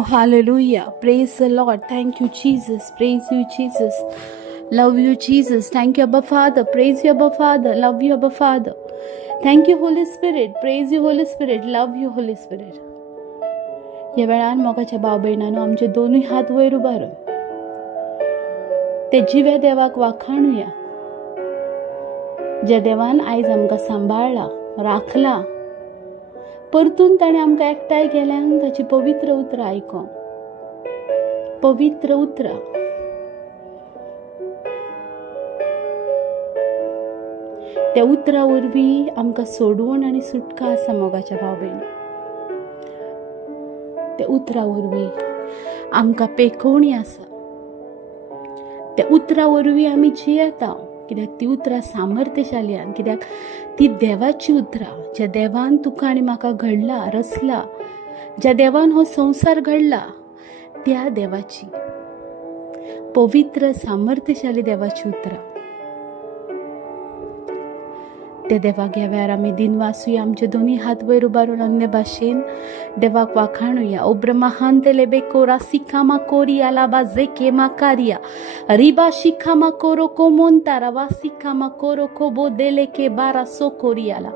Oh, hallelujah. Praise the Lord. Thank you, Jesus. Praise you, Jesus. Love you, Jesus. Thank you, Abba Father. Praise you, Abba Father. Love you, Abba Father. Thank you, Holy Spirit. Praise you, Holy Spirit. Love you, Holy Spirit. या वेळार मोगाच्या भाव भयणांनो आमचे दोनूय हात वयर उबारून ते जिवे देवाक वाखाणुया, ज्या देवान आयज आमकां सांबाळला, राखला, परतून ताणें आमकां एकठांय केल्यांक ताची पवित्र उतरां आयको. पवित्र उतरां त्या उतरां वरवीं आमकां सोडवण आनी सुटका आसा मोगाच्या भाव भयणी. त्या उतरां वरवीं आमकां पेखवणी आसा. त्या उतरां वरवीं आमी जियेता, कित्याक ती उतरां सामर्थ्यशाली, कित्याक ती देवाची उतरां, ज्या देवान तुका आनी म्हाका घडला, रचला, ज्या देवान हो संवसार घडला, त्या देवाची पवित्र सामर्थ्यशाली देवाची उतरां. ते देवाक ह्या वेळार आमी दिन वाचुया, आमचे दोन्ही हात वयर उबारून अन्य भाशेन देवाक वाखाणुया. ओब्रमाहान तेलेबे कोरा सिखामा कोरिया लाबा जेकेमा कारिया रिबा शिखामा कोरो को मोंतारा वा सिखामा कोरो को बो देले के बारा सो कोरियाला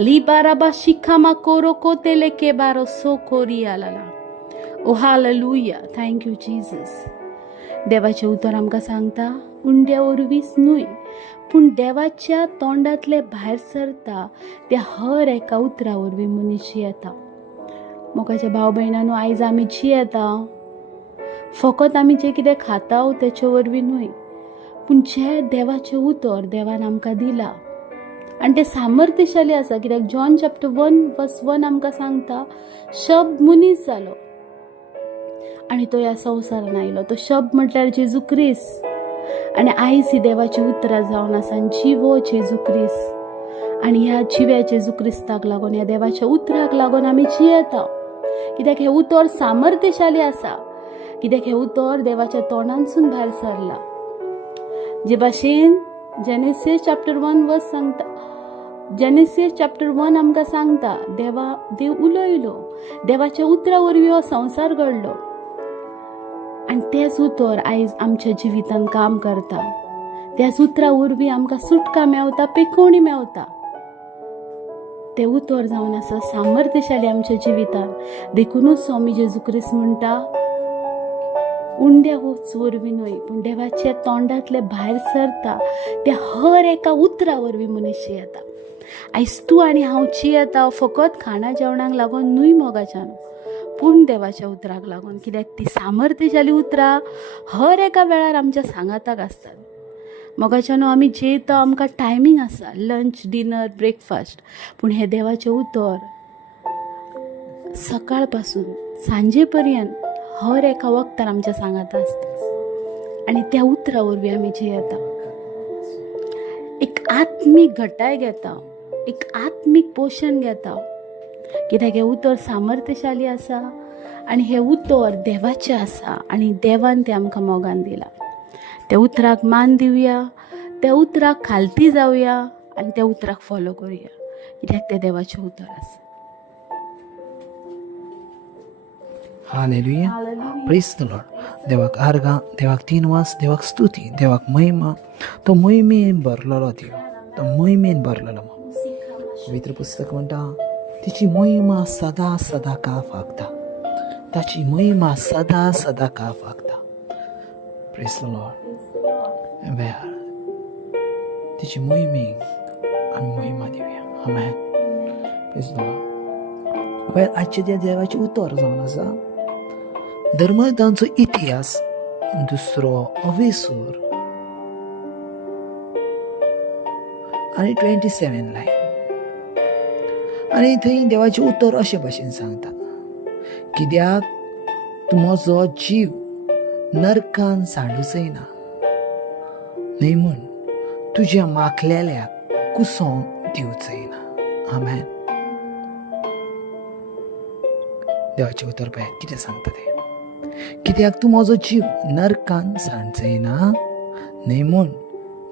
लिबाराबा शिखामा कोरो को तेले के बारो सो कोरियाला. ओ हालेलुया. Thank you Jesus. देवाचें उतर आमकां सांगता, उंड्या वरवींच न्हय पूण देवाच्या तोंडातले भायर सरता त्या हर एका उतरा वरवीं मनीस जियेता. मोगाच्या भाव भयणांनो, आयज आमी जियेता फकत आमी जें कितें खाता तेचे वरवीं न्हय, पूण जें देवाचें उतर देवान आमकां दिला आनी तें सामर्थ्यशाली आसा. कित्याक जॉन चॅप्टर 1:1 आमकां सांगता, शब्द मनीस जालो आनी तो ह्या संवसारान आयलो. तो शब्द म्हटल्यार जेजू क्रिस्त. आनी आयज ही देवाची उतरां जावन आसा, जिवो जेजू क्रिस्त. आनी ह्या जिव्या जेजू क्रिस्ताक लागून, ह्या देवाच्या उतराक लागून आमी जियेता. कित्याक हे उतर सामर्थ्यशाली आसा, कित्याक हे उतर देवाच्या तोंडांतसून भायर सरला. जे भाशेन जेनेसीस चॅप्टर 1 सांगता, जेनेसीस चॅप्टर 1 आमकां सांगता, देव उलयलो, देवाच्या उतरा वरवीं हो संवसार घडलो. आनी तेच उतर आयज आमच्या जिवितान काम करता. त्याच उतरा वरवीं आमकां सुटका मेवता, पेखवणी मेवता. ते उतर जावन आसा सामर्थ्यशाली आमच्या जिवितान. देखूनच स्वामी जेजू क्रिस्त म्हणटा, उंड्या वरवीं न्हय पूण देवाच्या तोंडातले भायर सरता त्या हर एका उतरा वरवीं मनीस जियेता. आयज तूं आनी हांव जियेता फकत खाणा जेवणाक लागून न्हय मोगाच्यान, पूण देवाच्या उतराक लागून. कित्याक ती सामर्थ्यशाली उतरां हर एका वेळार आमच्या सांगाताक आसतात. मोगाच्यानो आमी जेयता, आमकां टायमींग आसा, लंच, डिनर, ब्रेकफास्ट, पूण हे देवाचें उतर सकाळ पासून सांजे पर्यंत हर एका वक्तार आमच्या सांगाता आसता. आनी त्या उतरा वरवीं आमी जियेता, एक आत्मीक घटाय घेता, एक आत्मीक पोशण घेता. कित्याक हे उतर सामर्थ्यशाली आसा आनी हे उतर देवाचें आसा आनी देवान तें आमकां मोगान दिलां. त्या उतराक मान दिवया, त्या उतराक खालती जावया आनी त्या उतराक फॉलो करुया, कित्याक तें देवाचें उतर आसा. हालेलुया. Praise the Lord. देवाक आर्गां, देवाक तीनवास, देवाक स्तुती, देवाक महिमा. तो महिमेन भरलेलो देव, तो महिमेन भरलेलो. पवित्र पुस्तक म्हणटा, तिची महिमा सदा सदा काळ आगता. ताची महिमा सदा सदा काळ आगता. Praise the lord. तिची महिमेक आमी महिमा दिवया. आमेन. Praise the lord. आजचे जे देवाचे उतर जावन आसा, धर्मयुद्धांचो इतिहास 2 अवेसूर आनी 27 लायन. आनी थंय देवाचें उतर अशे भाशेन सांगता, कित्याक तूं म्हजो जीव नरकान सांडूचय ना, न्हय म्हूण तुज्या माखलेल्याक कुसोंक दिवचंय ना. आमेन. देवाचें उतर पळय कितें सांगता तें. कित्याक तूं म्हजो जीव नरकान सांडचंय ना, न्हय म्हूण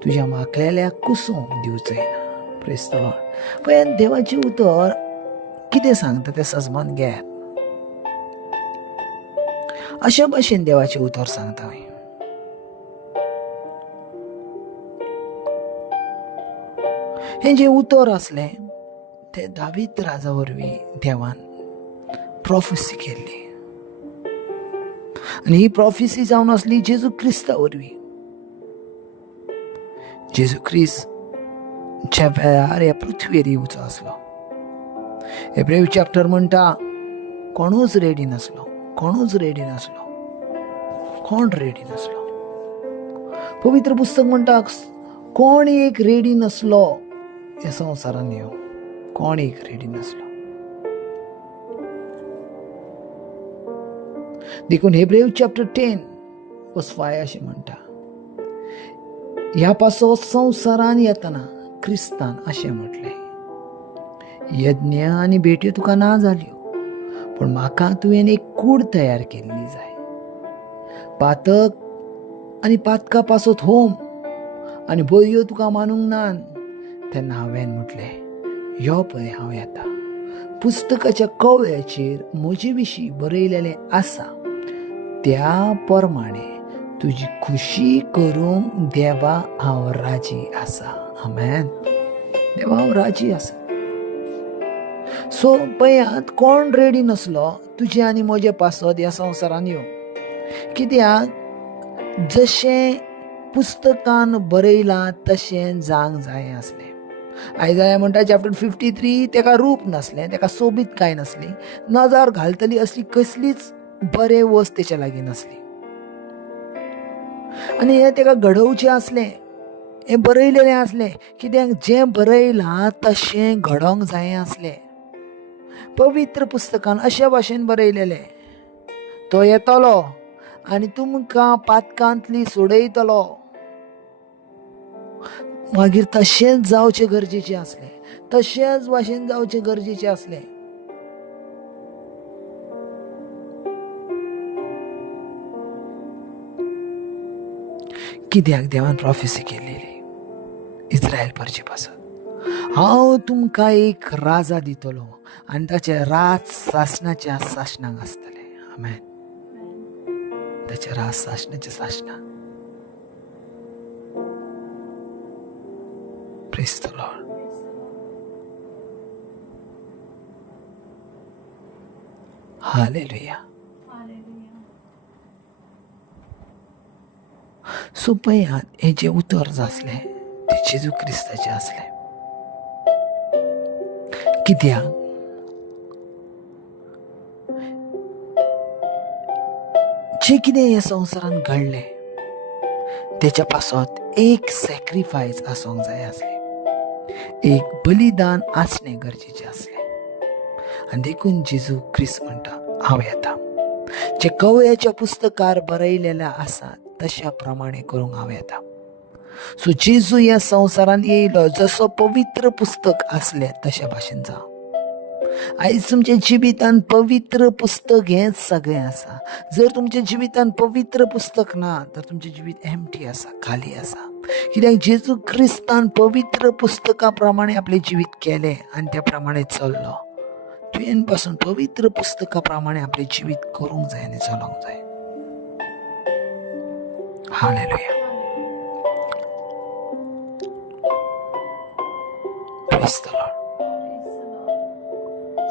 तुज्या माखलेल्याक कुसोंक दिवचंय ना. Praise the Lord. पळय देवाचें उतर कितें सांगता तें समजून घे. अशा भाशेन देवाचे उतर सांगता हांव. हे जे उतर असले ते दावीद राजा वरवीं देवान प्रॉफेसी केल्ली, आनी ही प्रॉफेसी जावन असली जेजू क्रिस्ता वरवीं. जेजू क्रिस्त ज्या वेळार ह्या पृथ्वीर येवचो असलो, हेब्रेव चॅप्टर म्हणटा कोणूच रेडी नासलो. कोण रेडी नासलो. पवित्र पुस्तक म्हणटा कोण एक रेडी नसलो ह्या संवसारान येवं. कोण एक रेडी नसलो. देखून हेब्रेव चॅप्टर 10 वर्स 5 अशें म्हणटा, ह्या पासो संवसारान येतना क्रिस्तान अशें म्हटलें, यज्ञ आनी भेटी तुका ना जाल्यो, पूण म्हाका तुवें एक कूड तयार केल्ली जाय. पातक आनी पातका पासत होम आनी बळयो तुका मानूंक नान. तेन्ना हांवें म्हटलें, यो पळय हांव येता. पुस्तकाच्या कवळ्याचेर म्हजे विशीं बरयलेलें आसा त्या प्रमाणे तुजी खुशी करूंक देवा हांव राजी आसा. आमेन. देवा हांव राजी आसा. सो पळयात, कोण रेडी नसलो तुजे आनी म्हजे पासत ह्या संवसारान येवं. कित्याक जशें पुस्तकान बरयलां तशें जावंक जाय आसलें. आयजाया म्हणटा चॅप्टर 53, तेका रूप नासलें, तेका सोबीत कांय नासली, नजर घालतली असली कसलीच बरें वस्त तेच्या लागीं नासली. आनी हें तेका घडोवचें आसलें, हें बरयलेलें आसलें. कित्याक जें बरयलां तशें घडोवंक जाय आसलें. पवित्र पुस्तकान अशा भाशेन बरयलेलें, तो येतलो आनी तुमकां पातकांतली सोडयतलो. मागीर तशेंच जावचें गरजेचें आसलें. तशेंच भाशेन जावचें गरजेचें आसलें. कित्याक देवान प्रॉफेसी केल्ली इस्रायल परजे पासत, हांव तुमकां एक राजा दितलो आनी ताचें राज शासनाच्या शासनाक आसतलें. आमेन. ताचें राज शासनाचें शासनाक. Praise the lord. Hallelujah. So पळयात, हे जे उतर आसले ते जेजू क्रिस्ताचे आसले. कित्याक जे कितें ह्या संवसारान घडलें तेच्या पासत एक सॅक्रिफायस आसोंक जाय आसलें. एक बलिदान आसणें गरजेचें आसलें. आनी देखून जेजू क्रिस्त म्हणटा, हांव येता. जे कवळ्याच्या पुस्तकार बरयलेलें आसा तशा प्रमाणे करूंक हांव येता. सो जेजू ह्या संवसारान येयलो जसो पवित्र पुस्तक आसलें तशा भाशेन जावं. आयज तुमच्या जिवितान पवित्र पुस्तक हेंच सगळें आसा. जर तुमच्या जिवितान पवित्र पुस्तक ना तर तुमचें जिवीत एम्प्टी आसा, खाली आसा. कित्याक जेजू क्रिस्तान पवित्र पुस्तका प्रमाणे आपलें जिवीत केलें आनी त्या प्रमाणे चल्लो. तुवें पासून पवित्र पुस्तका प्रमाणे आपलें जिवीत करूंक जाय आनी चलोंक जाय. Hallelujah. Praise the lord.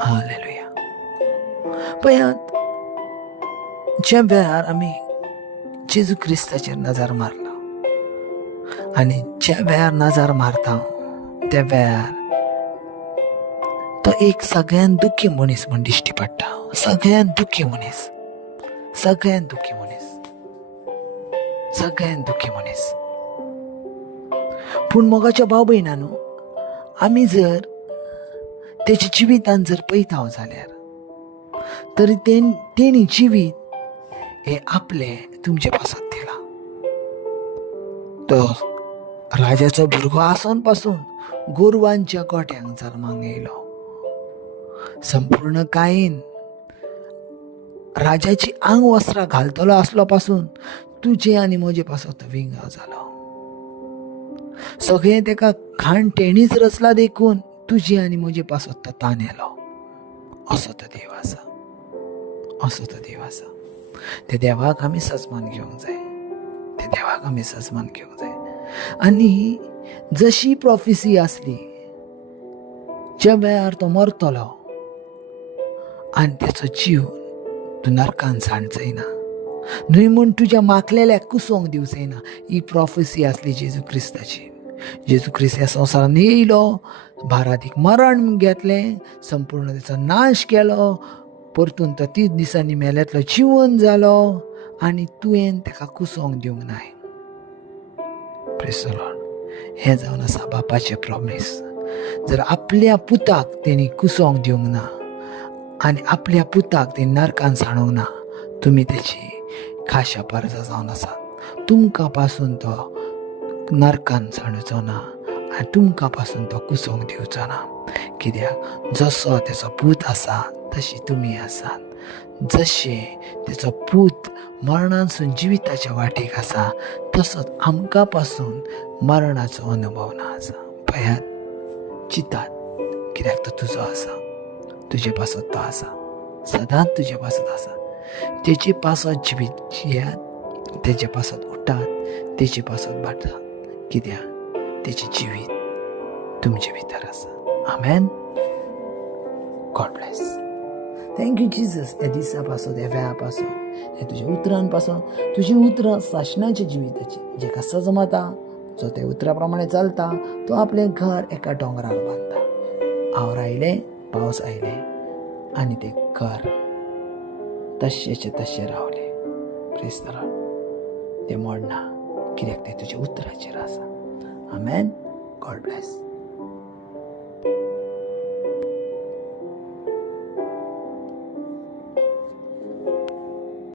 Hallelujah. पळयात, ज्या वेळार आमी जेजू क्रिस्ताचेर नजर मारला आनी ज्या वेळार नजर मारता त्या वेळार तो एक सगळ्यान दुखी मनीस म्हण दिश्टी पडटा. सगळ्यान दुखी मनीस. पूण मोगाच्या भाव भयणांनो, आमी जर तेच्या जिवितान जर पळयता जाल्यार तरी तेणी जिवीत हे आपले तुमचे पासत दिला. तो राजाचो भुरगो आसून पासून गोरवांच्या गोठ्यांक जल्माक येयलो. संपूर्ण कायेन राजाची आंग वस्त्रां घालतलो आसलो पासून तुजे आनी म्हजे पासत विंगाव जालो. सगळें तेका खाण तेणीच रचला देखून तुजी आनी म्हजे पासत तो तान येलो. असो तो देव आसा. ते देवाक आमी सजमान घेवंक जाय, ते देवाक आमी सजमान घेवंक जाय. आनी जशी प्रॉफिसी आसली, ज्या वेळार तो मरतलो आनी तेचो जीव तूं नरकान सांडचयना, न्हय म्हूण तुज्या माखलेल्याक कुसोंक दिवचयना, ही प्रॉफिसी आसली जेजू क्रिस्ताची. जेजू क्रिस्त ह्या संवसारान येयलो, भारादीक मरण घेतलें, संपूर्ण तेचो नाश केलो, परतून तो 3 दिसांनी मेल्यातलो जिवंत जालो आनी तुवें ताका कुसोंक दिवंक नाय. Praise the Lord. हें जावन आसा बापाचें प्रॉमीस. जर आपल्या पुताक तेणी कुसोंक दिवंक ना आनी आपल्या पुताक तेणी नरकान सांडूंक ना, तुमी तेची खाशा परजा जावन आसात. तुमकां पासून तो नरकान सांडूचो ना आनी तुमकां पासून तो कुसोंक दिवचो ना. कित्याक जसो तेचो पूत आसा तशी तुमी आसात. जशें तेचो पूत मरणानसून जिविताच्या वाटेक आसा, तसोच आमकां पासून मरणाचो अनुभव ना आसा. पळयात, चितात, कित्याक तो तुजो आसा, तुजे पासत तो आसा, सदांच तुजे पासत आसा. तेजे पासत जिवीत जियात, तेजे पासत उठात, तेजे पासत बाटात, कित्याक तेचे जिवीत तुमचे भितर आसा. Amen. God bless. Thank you Jesus. ह्या दिसा पासून, ह्या वेळा पासून, हे तुज्या उतरां पासून, तुजी उतरां साशणाच्या जिविताची, जेका सजमता, जो ते उतरा प्रमाणे चलता, तो आपलें घर एका डोंगरार बांदता. हांव आयलें, पावस आयले आनी ते घर तशेचे तशे रावले. Praise the lord. ते मोडना, कित्याक ते तुज्या उतराचेर आसा. आमेन. God bless.